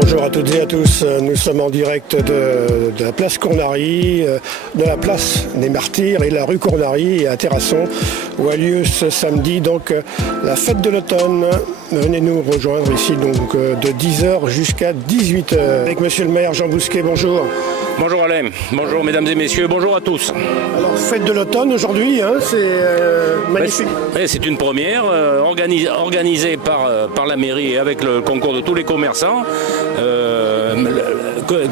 Bonjour à toutes et à tous, nous sommes en direct de la place Cournary, de la place des Martyrs et la rue Cournary à Terrasson, où a lieu ce samedi donc la fête de l'automne. Venez nous rejoindre ici donc de 10h jusqu'à 18h. Avec monsieur le maire Jean Bousquet, bonjour. Bonjour Alain, bonjour mesdames et messieurs, bonjour à tous. Alors fête de l'automne aujourd'hui, hein, c'est magnifique. C'est une première organisée par la mairie avec le concours de tous les commerçants.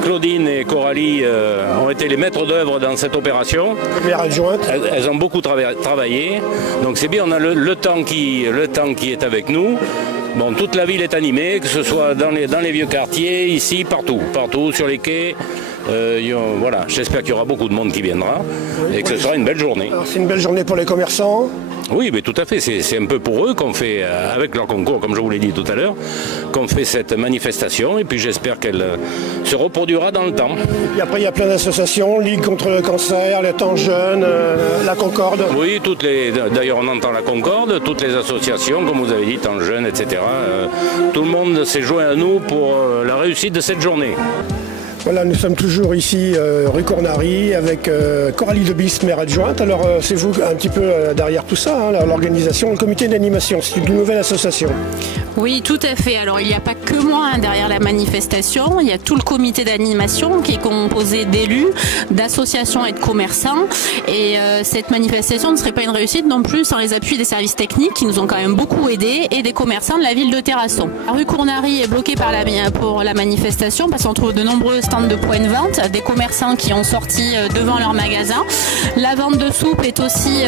Claudine et Coralie ont été les maîtres d'œuvre dans cette opération. Maire adjointe. Elles ont beaucoup travaillé, donc c'est bien, on a le temps qui est avec nous. Bon, toute la ville est animée, que ce soit dans les vieux quartiers, ici, partout sur les quais. Voilà, j'espère qu'il y aura beaucoup de monde qui viendra et que ce sera une belle journée. Alors, c'est une belle journée pour les commerçants. Oui, mais tout à fait, c'est un peu pour eux qu'on fait, avec leur concours, comme je vous l'ai dit tout à l'heure, qu'on fait cette manifestation et puis j'espère qu'elle se reproduira dans le temps. Et puis après, il y a plein d'associations, Ligue contre le cancer, les temps jeunes, la Concorde. Oui, d'ailleurs on entend la Concorde, toutes les associations, comme vous avez dit, temps jeunes, etc. Tout le monde s'est joint à nous pour la réussite de cette journée. Voilà, nous sommes toujours ici rue Cournary avec Coralie Debis, maire adjointe. Alors c'est vous un petit peu derrière tout ça, hein, l'organisation, le comité d'animation, c'est une nouvelle association. Oui, tout à fait. Alors il n'y a pas que moi derrière la manifestation, il y a tout le comité d'animation qui est composé d'élus, d'associations et de commerçants. Et cette manifestation ne serait pas une réussite non plus sans les appuis des services techniques qui nous ont quand même beaucoup aidés et des commerçants de la ville de Terrasson. La rue Cournary est bloquée pour la manifestation parce qu'on trouve de nombreux stands de points de vente, des commerçants qui ont sorti devant leur magasin. La vente de soupe est aussi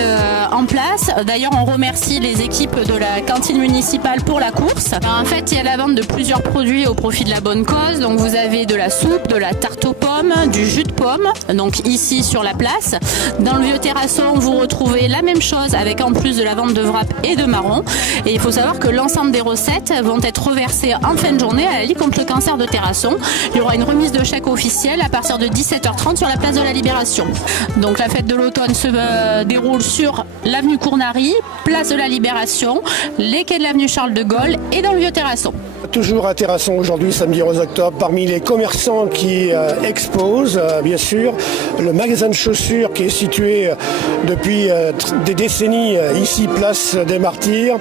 en place. D'ailleurs, on remercie les équipes de la cantine municipale pour la course. Alors, en fait, il y a la vente de plusieurs produits au profit de la bonne cause. Donc, vous avez de la soupe, de la tarte aux pommes, du jus de pomme. Donc, ici sur la place. Dans le vieux Terrasson, vous retrouvez la même chose avec en plus de la vente de wrap et de marrons. Et il faut savoir que l'ensemble des recettes vont être reversées en fin de journée à la Ligue contre le cancer de Terrasson. Il y aura une remise de chèque officielle à partir de 17h30 sur la place de la Libération. Donc, la fête de l'automne se déroule sur l'avenue Cournary, place de la Libération, les quais de l'avenue Charles de Gaulle et dans le vieux Terrasson. Toujours à Terrasson aujourd'hui, samedi 11 octobre, parmi les commerçants qui exposent, bien sûr, le magasin de chaussures qui est situé depuis des décennies ici, place des Martyrs.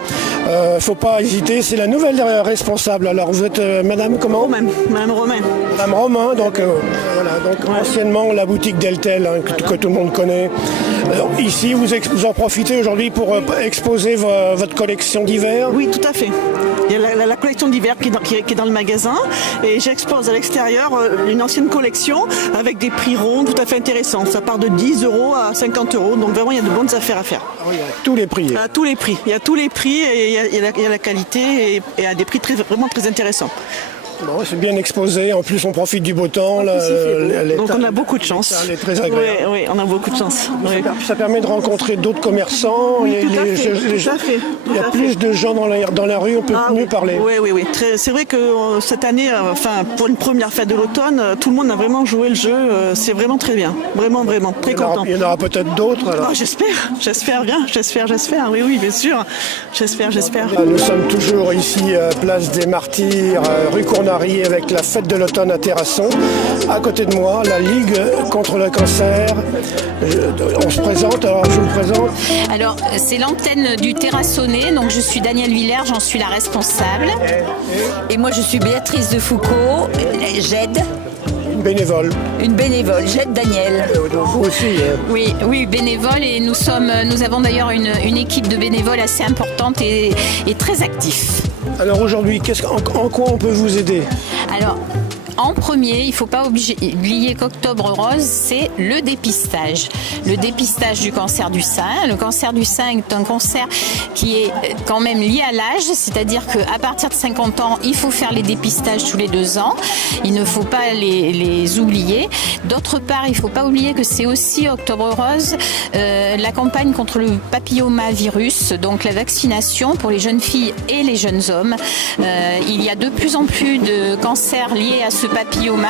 Faut pas hésiter, c'est la nouvelle responsable. Alors vous êtes madame comment ? Madame Romain. Madame Romain, donc voilà, donc anciennement la boutique Deltel que tout le monde connaît. Alors, ici, vous en profitez aujourd'hui pour exposer votre collection d'hiver ? Oui, tout à fait. Il y a la collection d'hiver qui est dans le magasin et j'expose à l'extérieur une ancienne collection avec des prix ronds tout à fait intéressants. Ça part de 10 € à 50 €, donc vraiment il y a de bonnes affaires à faire. Ah oui, il y a tous les prix. Il y a tous les prix. Il y a tous les prix et il y a la qualité et à des prix vraiment très intéressants. Bon, c'est bien exposé, en plus on profite du beau temps. Donc on a beaucoup de chance. Elle est très agréable. Oui, on a beaucoup de chance. Oui. Ça permet de rencontrer d'autres commerçants. Oui, tout à fait. Il y a plus de gens dans la rue, on peut mieux parler. Oui. C'est vrai que cette année, pour une première fête de l'automne, tout le monde a vraiment joué le jeu. C'est vraiment très bien. Vraiment, très content. Il y en aura peut-être d'autres alors. J'espère bien. J'espère. Oui, bien sûr. J'espère. Nous sommes toujours ici, place des Martyrs, rue Cournary, avec la fête de l'automne à Terrasson. À côté de moi, la Ligue contre le cancer. On se présente, alors je vous présente. Alors, c'est l'antenne du Terrassonnais, donc je suis Danielle Villers, j'en suis la responsable. Et moi, je suis Béatrice de Foucault, j'aide. Une bénévole, j'aide Daniel. Vous aussi. Oui, bénévole, et nous avons d'ailleurs une équipe de bénévoles assez importante et très actifs. Alors aujourd'hui, en quoi on peut vous aider ? Alors, en premier, il ne faut pas oublier qu'Octobre Rose, c'est le dépistage. Le dépistage du cancer du sein. Le cancer du sein est un cancer qui est quand même lié à l'âge, c'est-à-dire qu'à partir de 50 ans, il faut faire les dépistages tous les 2 ans. Il ne faut pas les oublier. D'autre part, il ne faut pas oublier que c'est aussi Octobre Rose, la campagne contre le papillomavirus, donc la vaccination pour les jeunes filles et les jeunes hommes. Il y a de plus en plus de cancers liés à ce papilloma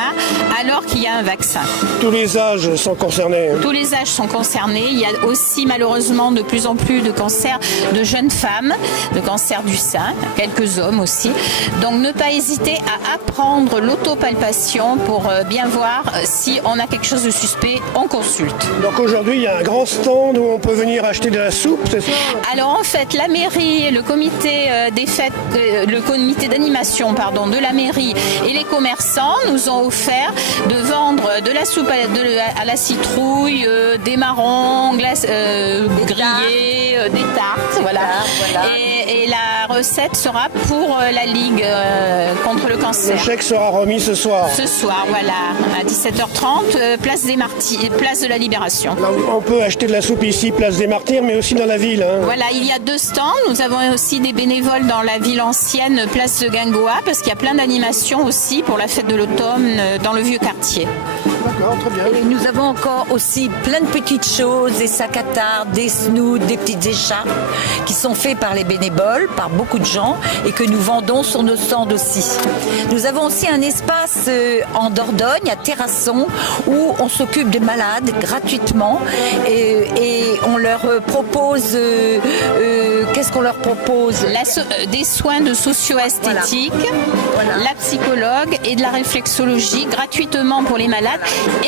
alors qu'il y a un vaccin. Tous les âges sont concernés. Tous les âges sont concernés. Il y a aussi malheureusement de plus en plus de cancers de jeunes femmes, de cancer du sein, quelques hommes aussi. Donc ne pas hésiter à apprendre l'autopalpation pour bien voir si on a quelque chose de suspect, on consulte. Donc aujourd'hui, il y a un grand stand où on peut venir acheter de la soupe, c'est ça? Alors en fait, la mairie, le comité des fêtes, le comité d'animation de la mairie et les commerçants nous ont offert de vendre de la soupe à la citrouille, des marrons grillés, des tartes, voilà. Et la recette sera pour la Ligue contre le cancer. Le chèque sera remis ce soir. Ce soir, voilà, à 17h30, place des Martyrs, place de la Libération. Alors, on peut acheter de la soupe ici, place des Martyrs, mais aussi dans la ville. Hein. Voilà, il y a 2 stands. Nous avons aussi des bénévoles dans la ville ancienne, place de Guingoa, parce qu'il y a plein d'animations aussi pour la fête de l'automne dans le vieux quartier. D'accord, très bien. Et nous avons encore aussi plein de petites choses, des sacs à tarte, des snoods, des petites écharpes qui sont faits par les bénévoles, par beaucoup de gens et que nous vendons sur nos stands aussi. Nous avons aussi un espace en Dordogne, à Terrasson, où on s'occupe des malades gratuitement et on leur propose... qu'est-ce qu'on leur propose? Des soins de socio-esthétique, Voilà. la psychologue et de la réflexologie gratuitement pour les malades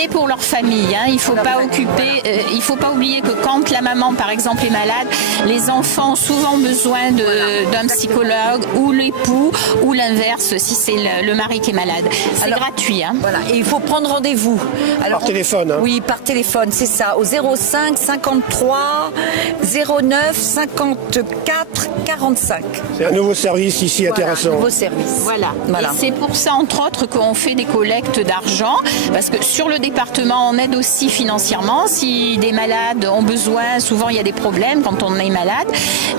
et pour leur famille. Hein. Il faut pas oublier que quand la maman, par exemple, est malade, les enfants ont souvent besoin d'un psychologue ou l'époux ou l'inverse si c'est le mari qui est malade. C'est gratuit. Hein. Voilà, et il faut prendre rendez-vous. Alors, Par téléphone. Hein. Oui, par téléphone, c'est ça, au 05 53 09 54 45. C'est un nouveau service ici à Terrasson. Nouveau service. Voilà. Voilà. Et c'est pour ça, entre autres, qu'on fait des collectes d'argent, parce que sur le département, on aide aussi financièrement. Si des malades ont besoin, souvent il y a des problèmes quand on est malade,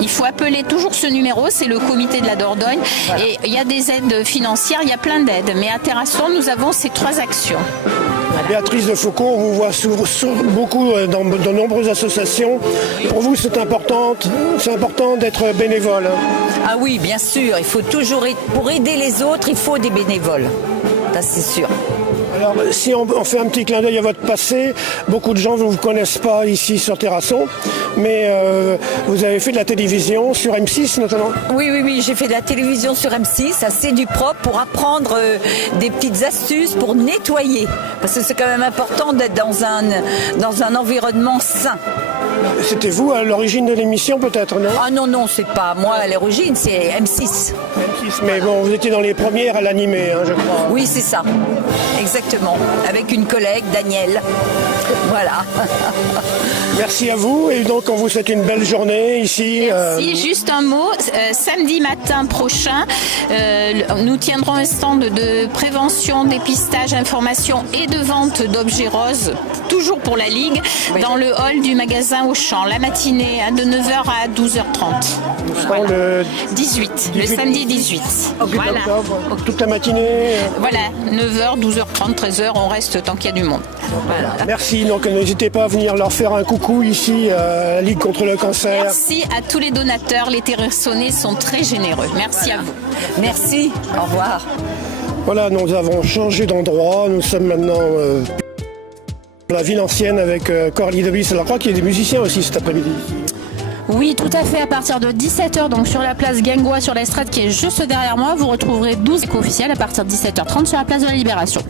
il faut appeler toujours ce numéro, c'est le comité de la Dordogne. Voilà. Et il y a des aides financières, il y a plein d'aides. Mais à Terrasson, nous avons ces 3 actions. Voilà. Béatrice de Foucault, on vous voit beaucoup dans de nombreuses associations. Pour vous, c'est important d'être bénévole. Hein. Ah oui, bien sûr, il faut toujours, pour aider les autres, il faut des bénévoles. Ça, c'est sûr. Alors, si on fait un petit clin d'œil à votre passé, beaucoup de gens ne vous connaissent pas ici sur Terrasson, mais vous avez fait de la télévision sur M6 notamment. Oui, j'ai fait de la télévision sur M6, assez du propre, pour apprendre des petites astuces pour nettoyer. Parce que c'est quand même important d'être dans un environnement sain. C'était vous à l'origine de l'émission peut-être, non? Ah non, c'est pas moi à l'origine, c'est M6. Mais bon, vous étiez dans les premières à l'animer, hein, je crois. Oui, c'est ça. Exactement. Avec une collègue, Danielle. Voilà. Merci à vous et donc on vous souhaite une belle journée ici. Merci. Juste un mot. Samedi matin prochain, nous tiendrons un stand de prévention, dépistage, information et de vente d'objets roses, toujours pour la Ligue, dans le hall du magasin Auchan, la matinée, hein, de 9h à 12h30. Voilà. Le 18, le samedi 18. Voilà. Octobre, toute la matinée. Voilà, 9h, 12h30, 13h, on reste tant qu'il y a du monde. Voilà. Merci, donc n'hésitez pas à venir leur faire un coucou ici à la Ligue contre le cancer. Merci à tous les donateurs, les Terrassonnais sont très généreux. Merci à vous. Merci, au revoir. Voilà, nous avons changé d'endroit, nous sommes maintenant dans la ville ancienne avec Coralie Debis. Alors je crois qu'il y a des musiciens aussi cet après-midi. Oui, tout à fait, à partir de 17h, donc sur la place Guingoa, sur l'estrade qui est juste derrière moi, vous retrouverez 12 éco officiels à partir de 17h30 sur la place de la Libération.